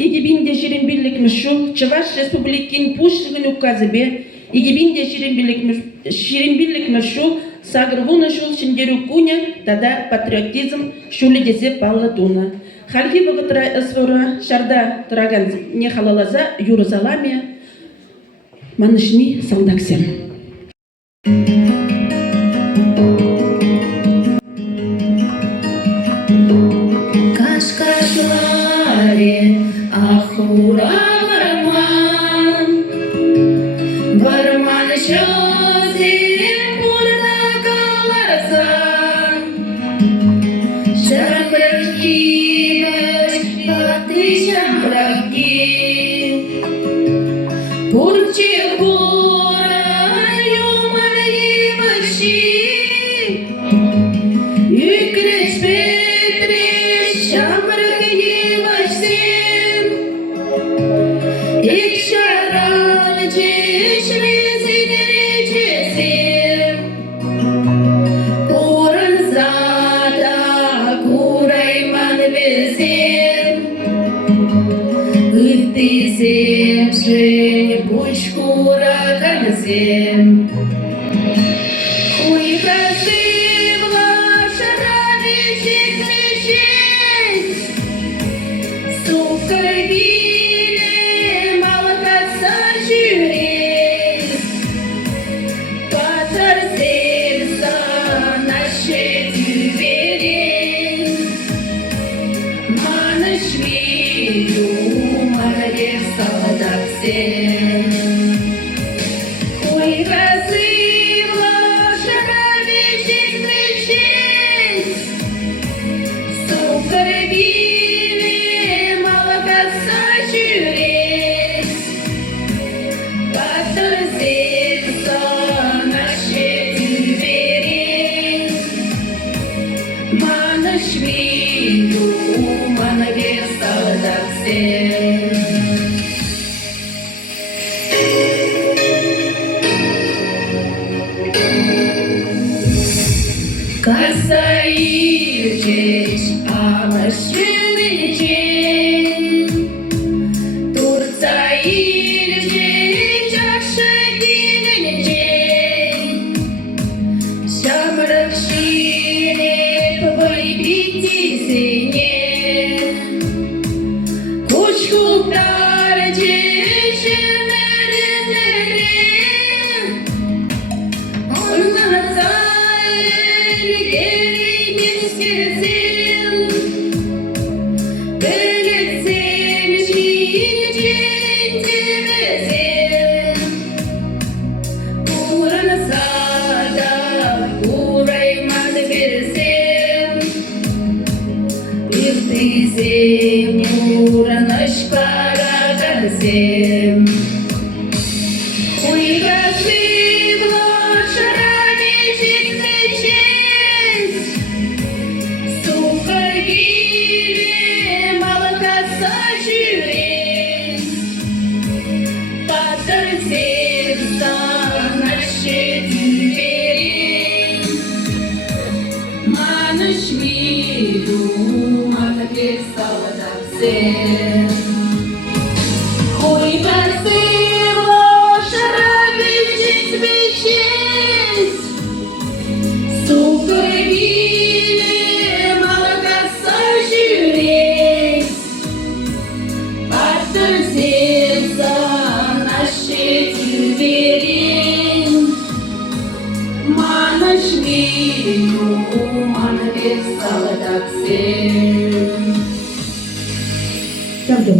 Егибинде ширин бирлик мышу, Чаваш республикин пуштыгын указыбе, Егибинде ширин бирлик мышу, Сагрвуна шул шиндеру куня, тада патриотизм шули десе палла туна. Хальхи богатра эсвора шарда траган не халалаза Юрусаламия, манышни салдаксем. Кашкашларе ахура варман шози пурда каларзан шамрахи баш паты шамрахи пурчи хура юман ебаши юкреш петреш шамрахи ебашсем икшаран чешми зигречесем пуран зада курайман везем ыттисем шень пучкура канзем хуйкасым лашарани чекмешесь сукай биле малкаса жюрес патарсем за наше тюверен манышмею маргев салдаксем хуйкасым лашарани чекмешесь сукай биле малкаса жюрес патарсем за наше тюверен манышмею маргев салдаксем. Kasayirceş amaşırıcın Turtsayirceş aşıgınıcın Şamrıkşinep vaybitisine Kuşkultarceş ömerlerim Ondan Хуйгасым лошарани чекмешес Сукай биле малкаса жюрес патарсем за наше тюверен манышмею маргев салдаксем Хуйгасым лошарани чекмешес Сукай биле малкаса жюрес патарсем за наше тюверен манышмею маргев салдаксем. Правда,